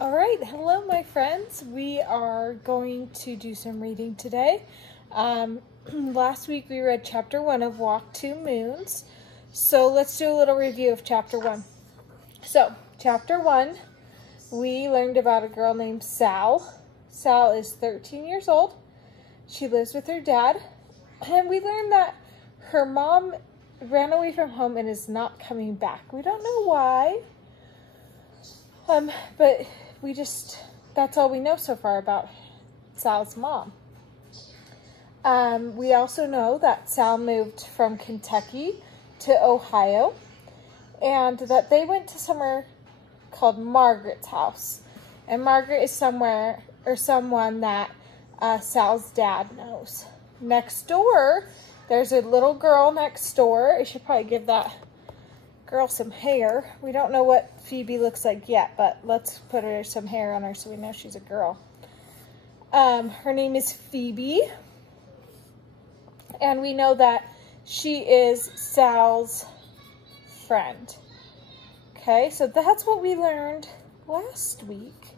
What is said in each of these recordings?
All right, hello my friends. We are going to do some reading today. Last week we read chapter 1 of Walk Two Moons. So let's do a little review of chapter 1. So, chapter 1, we learned about a girl named Sal. Sal is 13 years old. She lives with her dad. And we learned that her mom ran away from home and is not coming back. We don't know why. But that's all we know so far about Sal's mom. We also know that Sal moved from Kentucky to Ohio, and that they went to somewhere called Margaret's house. And Margaret is someone that Sal's dad knows. Next door, there's a little girl next door. I should probably give that girl some hair. We don't know what Phoebe looks like yet, but let's put her some hair on her so we know she's a girl. Her name is Phoebe, and we know that she is Sal's friend. Okay, so that's what we learned last week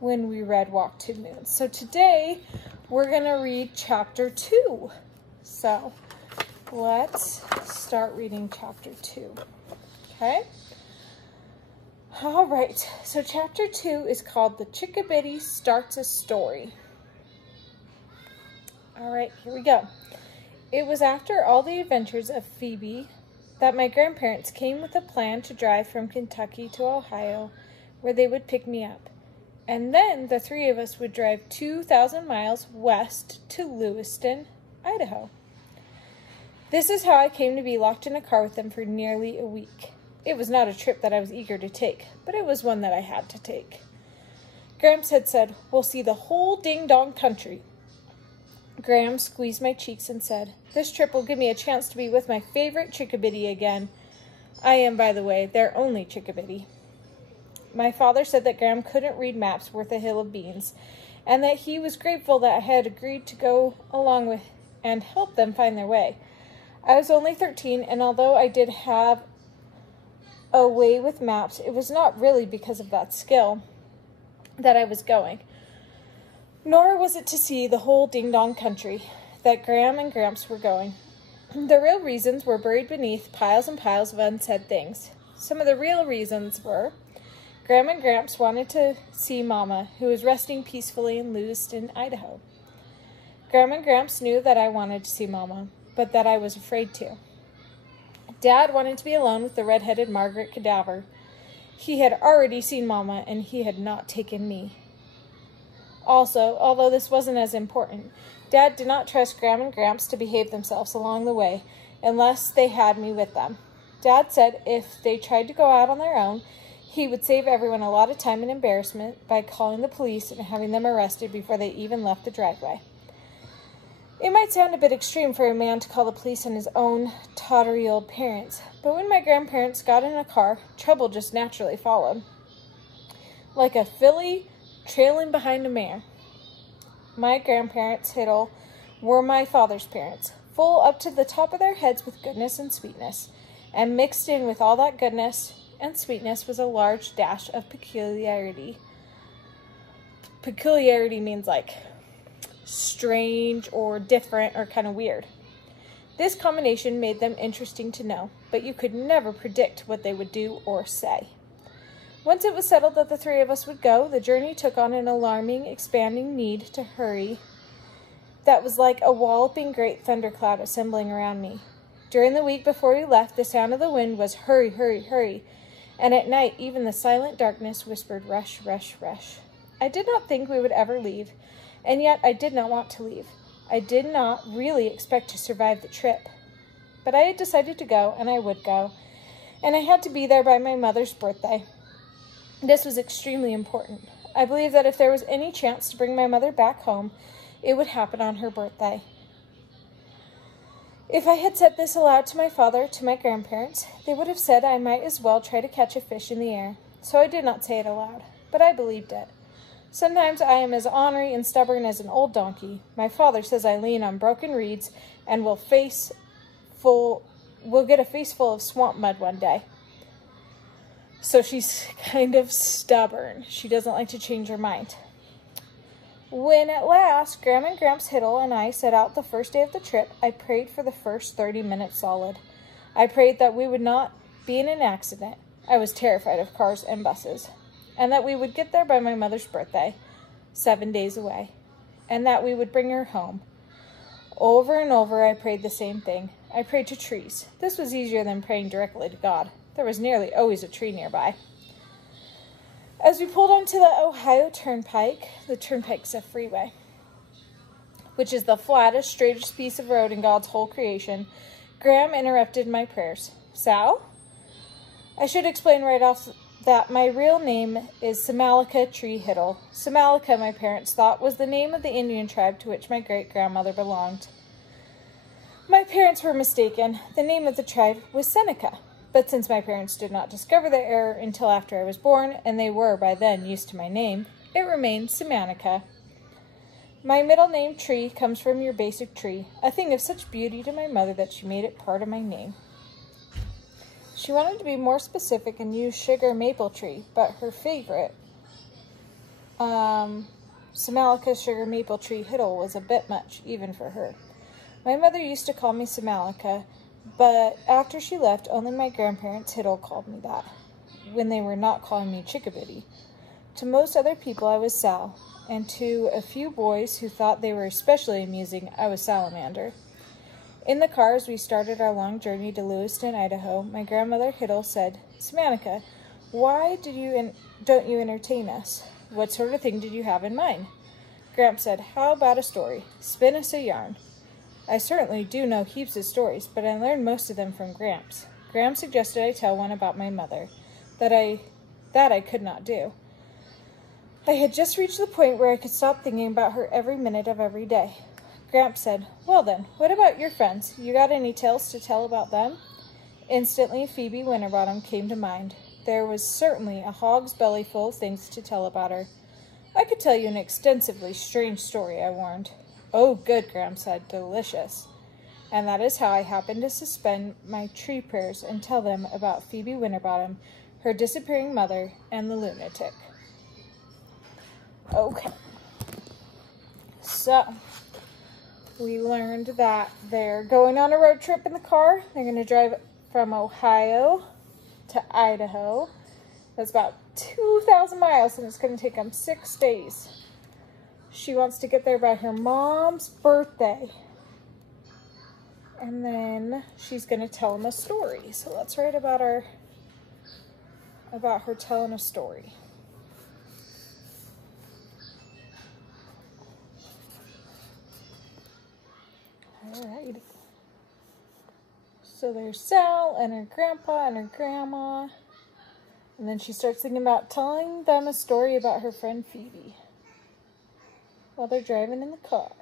when we read Walk Two Moons. So today we're going to read chapter 2. So let's start reading chapter 2. Okay. All right. So chapter 2 is called The Chickabiddy Starts a Story. All right, here we go. It was after all the adventures of Phoebe that my grandparents came with a plan to drive from Kentucky to Ohio, where they would pick me up. And then the three of us would drive 2,000 miles west to Lewiston, Idaho. This is how I came to be locked in a car with them for nearly a week. It was not a trip that I was eager to take, but it was one that I had to take. Gramps had said, "We'll see the whole ding-dong country." Graham squeezed my cheeks and said, "This trip will give me a chance to be with my favorite Chickabiddy again. I am, by the way, their only Chickabiddy." My father said that Graham couldn't read maps worth a hill of beans, and that he was grateful that I had agreed to go along with and help them find their way. I was only 13, and although I did have a way with maps, it was not really because of that skill that I was going. Nor was it to see the whole ding-dong country that Graham and Gramps were going. The real reasons were buried beneath piles and piles of unsaid things. Some of the real reasons were Graham and Gramps wanted to see Mama, who was resting peacefully in Lewiston, Idaho. Graham and Gramps knew that I wanted to see Mama, but that I was afraid to. Dad wanted to be alone with the red-headed Margaret cadaver. He had already seen Mama, and he had not taken me. Also, although this wasn't as important, Dad did not trust Graham and Gramps to behave themselves along the way unless they had me with them. Dad said if they tried to go out on their own, he would save everyone a lot of time and embarrassment by calling the police and having them arrested before they even left the driveway. It might sound a bit extreme for a man to call the police on his own tottery old parents, but when my grandparents got in a car, trouble just naturally followed. Like a filly trailing behind a mare. My grandparents, Hiddle, were my father's parents, full up to the top of their heads with goodness and sweetness, and mixed in with all that goodness and sweetness was a large dash of peculiarity. Peculiarity means like strange or different or kind of weird. This combination made them interesting to know, but you could never predict what they would do or say. Once it was settled that the three of us would go, the journey took on an alarming, expanding need to hurry that was like a walloping great thundercloud assembling around me. During the week before we left, the sound of the wind was hurry, hurry, hurry, and at night even the silent darkness whispered rush, rush, rush. I did not think we would ever leave, and yet I did not want to leave. I did not really expect to survive the trip. But I had decided to go, and I would go, and I had to be there by my mother's birthday. This was extremely important. I believe that if there was any chance to bring my mother back home, it would happen on her birthday. If I had said this aloud to my father, to my grandparents, they would have said I might as well try to catch a fish in the air. So I did not say it aloud, but I believed it. Sometimes I am as ornery and stubborn as an old donkey. My father says I lean on broken reeds and will get a face full of swamp mud one day. So she's kind of stubborn. She doesn't like to change her mind. When at last Grandma and Gramps Hiddle and I set out the first day of the trip, I prayed for the first 30 minutes solid. I prayed that we would not be in an accident. I was terrified of cars and buses. And that we would get there by my mother's birthday, 7 days away. And that we would bring her home. Over and over I prayed the same thing. I prayed to trees. This was easier than praying directly to God. There was nearly always a tree nearby. As we pulled onto the Ohio Turnpike, the turnpike's a freeway, which is the flattest, straightest piece of road in God's whole creation, Graham interrupted my prayers. Sal? I should explain right off that my real name is Samalika Tree Hiddle. Samalika, my parents thought, was the name of the Indian tribe to which my great-grandmother belonged. My parents were mistaken. The name of the tribe was Seneca. But since my parents did not discover their error until after I was born, and they were by then used to my name, it remained Samanica. My middle name, Tree, comes from your basic tree, a thing of such beauty to my mother that she made it part of my name. She wanted to be more specific and use Sugar Maple Tree, but her favorite, Samalika Sugar Maple Tree Hiddle, was a bit much, even for her. My mother used to call me Samalika, but after she left, only my grandparents Hiddle called me that, when they were not calling me Chickabiddy. To most other people, I was Sal, and to a few boys who thought they were especially amusing, I was Salamander. In the car, as we started our long journey to Lewiston, Idaho, my grandmother Hiddle said, Samanica, why don't you entertain us? What sort of thing did you have in mind? Gramps said, how about a story? Spin us a yarn. I certainly do know heaps of stories, but I learned most of them from Gramps. Gramps suggested I tell one about my mother, that I could not do. I had just reached the point where I could stop thinking about her every minute of every day. Gramps said, well then, what about your friends? You got any tales to tell about them? Instantly, Phoebe Winterbottom came to mind. There was certainly a hog's belly full of things to tell about her. I could tell you an extensively strange story, I warned. Oh, good, Gramps said. Delicious. And that is how I happened to suspend my tree prayers and tell them about Phoebe Winterbottom, her disappearing mother, and the lunatic. Okay. So, we learned that they're going on a road trip in the car. They're going to drive from Ohio to Idaho. That's about 2,000 miles, and it's going to take them 6 days. She wants to get there by her mom's birthday. And then she's going to tell them a story. So let's write about her telling a story. Alright. So there's Sal and her grandpa and her grandma. And then she starts thinking about telling them a story about her friend Phoebe while they're driving in the car.